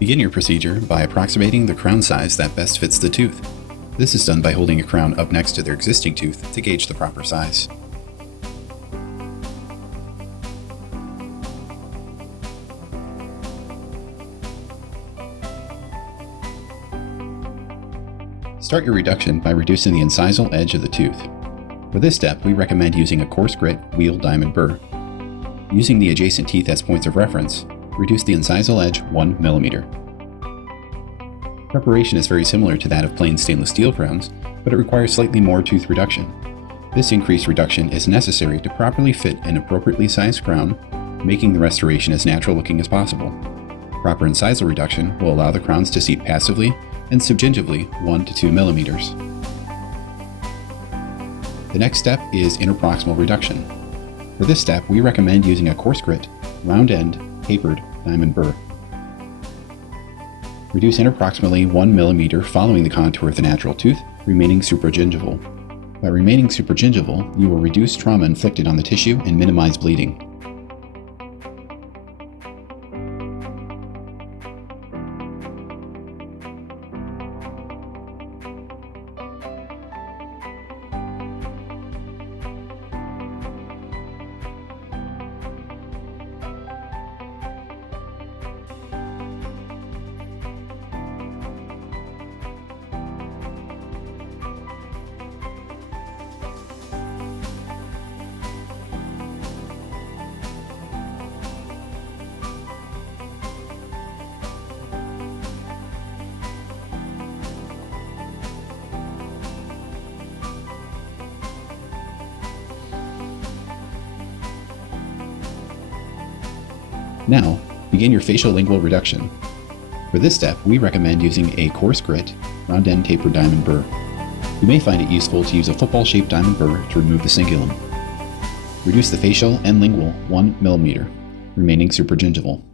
Begin your procedure by approximating the crown size that best fits the tooth. This is done by holding a crown up next to their existing tooth to gauge the proper size. Start your reduction by reducing the incisal edge of the tooth. For this step, we recommend using a coarse grit wheel diamond burr. Using the adjacent teeth as points of reference, reduce the incisal edge 1 mm. Preparation is very similar to that of plain stainless steel crowns, but it requires slightly more tooth reduction. This increased reduction is necessary to properly fit an appropriately sized crown, making the restoration as natural looking as possible. Proper incisal reduction will allow the crowns to seat passively and subgingivally 1 to 2 millimeters. The next step is interproximal reduction. For this step, we recommend using a coarse grit, round end, tapered diamond burr. Reduce interproximally 1 millimeter following the contour of the natural tooth, remaining supragingival. By remaining supragingival, you will reduce trauma inflicted on the tissue and minimize bleeding. Now, begin your facial-lingual reduction. For this step, we recommend using a coarse grit, round end tapered diamond burr. You may find it useful to use a football-shaped diamond burr to remove the cingulum. Reduce the facial and lingual 1 millimeter, remaining supragingival.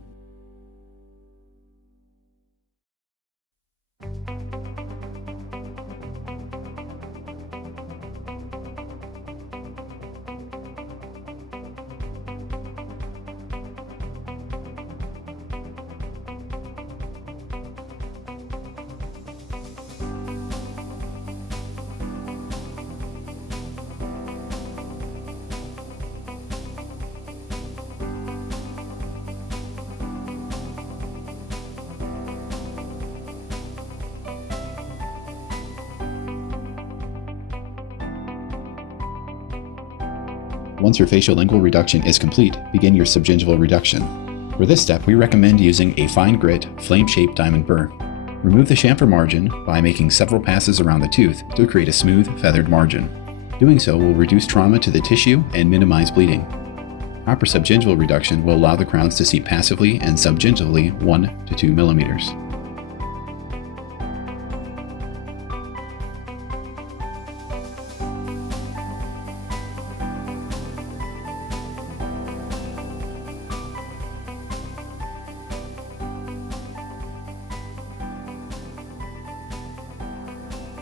Once your facial-lingual reduction is complete, begin your subgingival reduction. For this step, we recommend using a fine grit, flame-shaped diamond burr. Remove the chamfer margin by making several passes around the tooth to create a smooth, feathered margin. Doing so will reduce trauma to the tissue and minimize bleeding. Proper subgingival reduction will allow the crowns to seat passively and subgingivally 1 to 2 millimeters.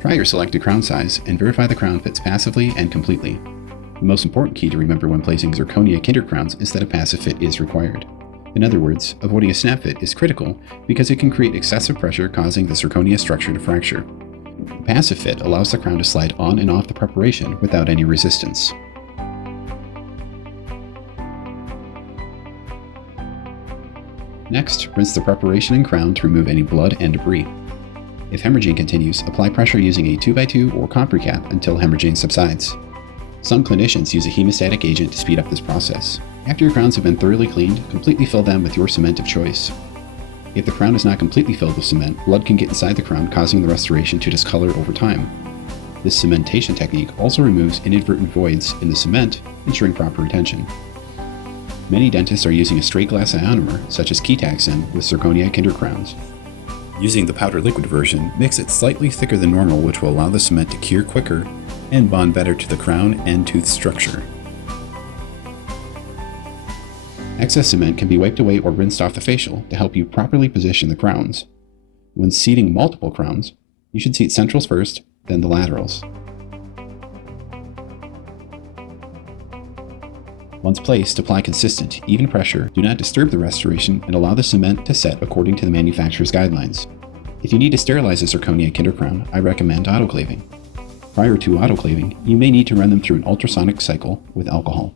Try your selected crown size and verify the crown fits passively and completely. The most important key to remember when placing Zirconia kinder crowns is that a passive fit is required. In other words, avoiding a snap fit is critical because it can create excessive pressure causing the zirconia structure to fracture. A passive fit allows the crown to slide on and off the preparation without any resistance. Next, rinse the preparation and crown to remove any blood and debris. If hemorrhaging continues, apply pressure using a 2x2 or copper cap until hemorrhaging subsides. Some clinicians use a hemostatic agent to speed up this process. After your crowns have been thoroughly cleaned, completely fill them with your cement of choice. If the crown is not completely filled with cement, blood can get inside the crown, causing the restoration to discolor over time. This cementation technique also removes inadvertent voids in the cement, ensuring proper retention. Many dentists are using a straight glass ionomer, such as Ketaxin, with Zirconia kinder crowns. Using the powder liquid version, mix it slightly thicker than normal, which will allow the cement to cure quicker and bond better to the crown and tooth structure. Excess cement can be wiped away or rinsed off the facial to help you properly position the crowns. When seating multiple crowns, you should seat centrals first, then the laterals. Once placed, apply consistent, even pressure, do not disturb the restoration, and allow the cement to set according to the manufacturer's guidelines. If you need to sterilize a zirconia kinder crown, I recommend autoclaving. Prior to autoclaving, you may need to run them through an ultrasonic cycle with alcohol.